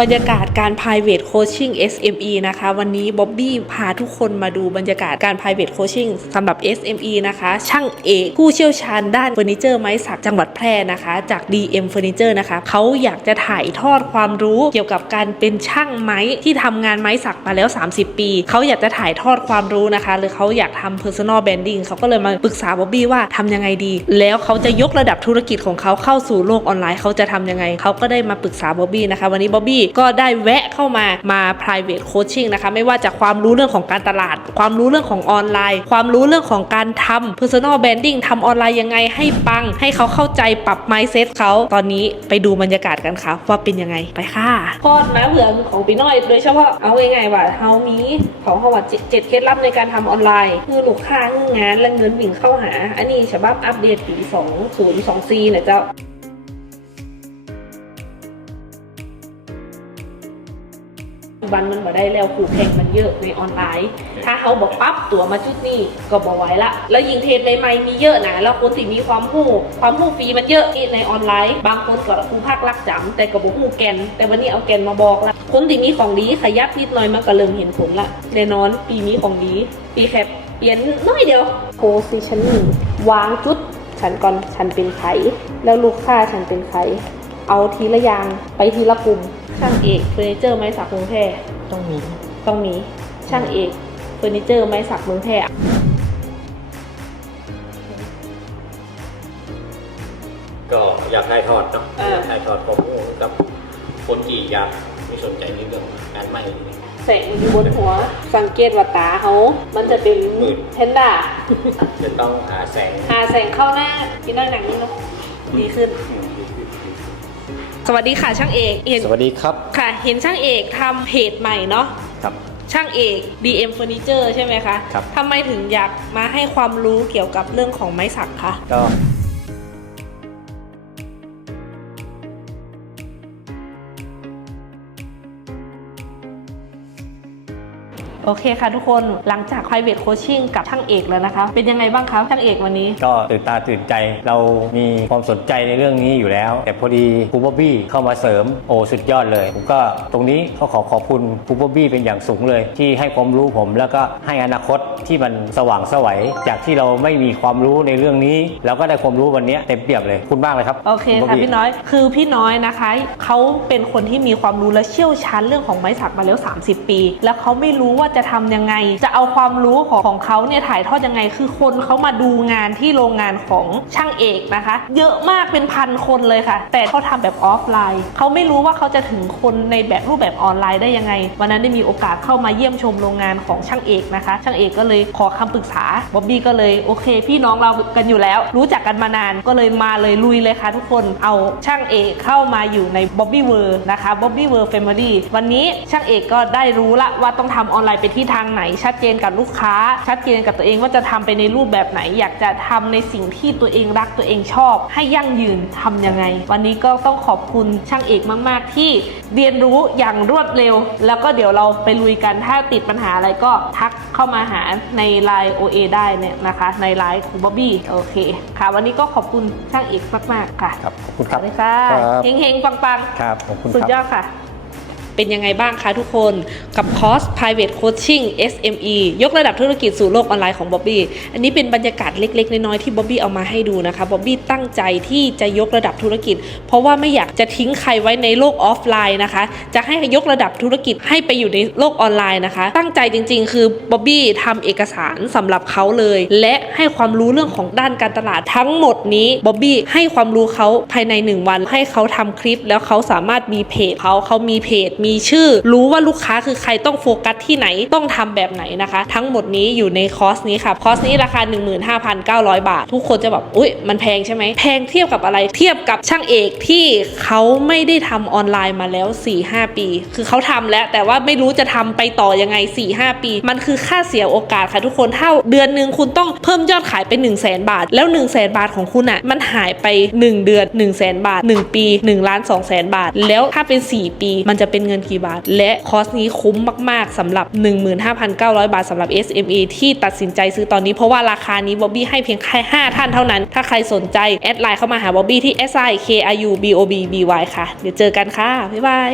บรรยากาศการ private coaching SME นะคะ วันนี้บ๊อบบี้พาทุกคนมาดูบรรยากาศการ private coaching สำหรับ SME นะคะ ช่างเอกผู้เชี่ยวชาญด้านเฟอร์นิเจอร์ไม้สักจังหวัดแพร่นะคะ จาก DM Furniture นะคะเขาอยากจะถ่ายทอดความรู้เกี่ยวกับการเป็นช่างไม้ที่ทำงานไม้สักมาแล้ว 30 ปีเขาอยากจะถ่ายทอดความรู้นะคะหรือเขาอยากทำ personal branding เขาก็เลยมาปรึกษาบ๊อบบี้ว่าทำยังไงดี แล้วเขาจะยกระดับธุรกิจของเขาเข้าสู่โลกออนไลน์เขาจะทำยังไงเขาก็ได้มาปรึกษาบ๊อบบี้นะคะวันนี้บ๊อบบี้ก็ได้แวะเข้ามามา private coaching นะคะ ไม่ว่าจะความรู้เรื่องของการตลาด ความรู้เรื่องของออนไลน์ ความรู้เรื่องของการทำ personal branding ทำออนไลน์ยังไงให้ปัง ให้เขาเข้าใจปรับ mindset เขาตอนนี้ไปดูบรรยากาศกันค่ะ ว่าเป็นยังไงไปค่ะพอดนะเผื่อของปีน้อย โดยเฉพาะเอาง่ายๆว่าเฮามีของเขาว่าเจ็ดเจ็ดเคล็ดลับในการทำออนไลน์คือลูกค้างานและเงินวิ่งเข้าหา อันนี้ฉบับอัปเดตปี 2024นะเจ้า บันมันบ่ได้แล้วคู่แข่งมันเยอะในออนไลน์ ถ้าเขาบอกปั๊บตัวมาจุดนี้ก็บอกไหว้ละแล้วยิงเทรนใหม่ๆมีเยอะนะแล้วคนที่มีความรู้ความรู้ฟรีมันเยอะอีกในออนไลน์ บางคนก็ครูภาครักจำแต่ก็บอกหูแกน แต่วันนี้เอาแกนมาบอกละคนที่มีของดีขยับนิดหน่อยมันก็เริ่มเห็นผลละแน่นอนปีมีของดีปีแคบเปลี่ยนน้อยเดียว positioning วางจุดฉันก่อนฉันเป็นใครแล้วลูกค้าฉันเป็นใครเอาทีละอย่างไปทีละกลุ่ม ช่างเอกเฟอร์นิเจอร์ไม้สักเมืองแพร่ต้องมี ต้องมี ช่างเอกเฟอร์นิเจอร์ไม้สักเมืองแพร่ก็อยากถ่ายทอดเนาะเอออยากถ่ายทอดข้อมูลกับคนที่อยากไม่สนใจในเรื่องงานใหม่แสงมันอยู่บนหัว สังเกตว่าตาเขา มันจะเป็นมืดเพนด้าจะต้องหาแสง หาแสงเข้าหน้ากินหน้าหนังนี่เนาะดีขึ้น สวัสดีค่ะช่างเอกเห็นสวัสดีครับค่ะ เห็นช่างเอกทำเพจใหม่เนาะครับ ช่างเอก DM Furniture ใช่ไหมคะครับ ทำไมถึงอยากมาให้ความรู้เกี่ยวกับเรื่องของไม้สักคะ ก็ โอเคค่ะทุกคนหลังจาก private coaching กับช่างเอกแล้วนะคะ เป็นยังไงบ้างคะช่างเอกวันนี้ ก็ตื่นตาตื่นใจเรามีความสนใจในเรื่องนี้อยู่แล้ว แต่พอดีครูบ๊อบบี้เข้ามาเสริมโอ้สุดยอดเลย ผมก็ตรงนี้ก็ขอขอบคุณครูบ๊อบบี้เป็นอย่างสูงเลย ที่ให้ความรู้ผมแล้วก็ให้อนาคตที่มันสว่างไสวัยจากที่เราไม่มีความรู้ในเรื่องนี้เราก็ได้ความรู้วันนี้เต็มเปี่ยมเลยขอบคุณมากเลยครับโอเคณบ๊บค่ะบี้ พี่น้อยคือพี่น้อยนะคะเขาเป็นคนที่มีความรู้และเชี่ยวชาญเรื่องของไม้สักมาแล้ว 30 ปี แล้วเขาไม่รู้ว่าจะทำยังไง จะเอาความรู้ของของเขาเนี่ยถ่ายทอดยังไง คือคนเขามาดูงานที่โรงงานของช่างเอกนะคะ เยอะมากเป็นพันคนเลยค่ะ แต่เขาทำแบบออฟไลน์เขาไม่รู้ว่าเขาจะถึงคนในแบบรูปแบบออนไลน์ได้ยังไง วันนั้นได้มีโอกาสเข้ามาเยี่ยมชมโรงงานของช่างเอกนะคะ ช่างเอกก็เลยขอคำปรึกษาบ๊อบบี้ก็เลยโอเค พี่น้องเรากันอยู่แล้ว รู้จักกันมานานก็เลยมาเลยลุยเลยค่ะ ทุกคนเอาช่างเอกเข้ามาอยู่ใน Bobby w o r นะคะ Bobby w o r Family วันนี้ช่างเอกก็ได้รู้ละว่าต้องทำออนไลน์ไปที่ทางไหน ชัดเจนกับลูกค้า ชัดเจนกับตัวเองว่าจะทำไปในรูปแบบไหน อยากจะทำในสิ่งที่ตัวเองรักตัวเองชอบ ให้ยั่งยืนทำยังไง วันนี้ก็ต้องขอบคุณช่างเอกมาก ๆ ที่เรียนรู้อย่างรวดเร็ว แล้วก็เดี๋ยวเราไปลุยกันถ้าติดปัญหาอะไรก็ทักเข้ามาหาใน Line OA ได้เนี่ยนะคะ ใน Line ของบ๊อบบี้โอเคค่ะ วันนี้ก็ขอบคุณช่างเอกมาก ๆ ค่ะ ครับขอบคุณสครับวัสดีค่ะครับเฮงๆปังๆครับขอบคุณสุดครับยอดค่ะ เป็นยังไงบ้างคะทุกคน กับคอร์ส private coaching SME ยกระดับธุรกิจสู่โลกออนไลน์ของบ๊อบบี้อันนี้เป็นบรรยากาศเล็ก ๆ น้อยๆที่บ๊อบบี้เอามาให้ดูนะคะบ๊อบบี้ตั้งใจที่จะยกระดับธุรกิจ เพราะว่าไม่อยากจะทิ้งใครไว้ในโลกออฟไลน์นะคะ จะให้ยกระดับธุรกิจให้ไปอยู่ในโลกออนไลน์นะคะ ตั้งใจจริง ๆ คือบ๊อบบี้ทำเอกสารสำหรับเขาเลย และให้ความรู้เรื่องของด้านการตลาดทั้งหมดนี้บ๊อบบี้ให้ความรู้เขาภายใน 1 วัน ให้เขาทำคลิป แล้วเขาสามารถมีเพจเขาเขามีเพจมีชื่อ รู้ว่าลูกค้าคือใครต้องโฟกัสที่ไหนต้องทำแบบไหนนะคะ ทั้งหมดนี้อยู่ในคอร์สนี้ค่ะคอร์สนี้ราคา 15,900 บาท ทุกคนจะแบบอุ้ยมันแพงใช่ไหมแพงเทียบกับอะไรเทียบกับช่างเอกที่เขาไม่ได้ทำออนไลน์มาแล้ว 4-5 ปี คือเขาทำแล้วแต่ว่าไม่รู้จะทำไปต่อยังไง 4-5 ปี มันคือค่าเสียโอกาสค่ะทุกคนถ้าเดือนหนึ่งคุณต้องเพิ่มยอดขายไป 1 0 0 0 0แบาท แล้ว 1 0 0 0 0แบาทของคุณอะ่ะมันหายไป 1 เดือน 1 0 0 0 0แบาท 1 ปี1ล้าน2แสนบาท แล้วถ้าเป็น 4 ปีมันจะเป็นเงินกี่บาท และคอสนี้คุ้มมาก ๆสำหรับ 15,900 บาทสำหรับ SME ที่ตัดสินใจซื้อตอนนี้เพราะว่าราคานี้บ๊อบบี้ให้เพียงแค่5ท่านเท่านั้น ถ้าใครสนใจ แอดไลน์เข้ามาหาบ๊อบบี้ที่ S I K I U B O B B Y ค่ะ เดี๋ยวเจอกันค่ะ บ๊ายบาย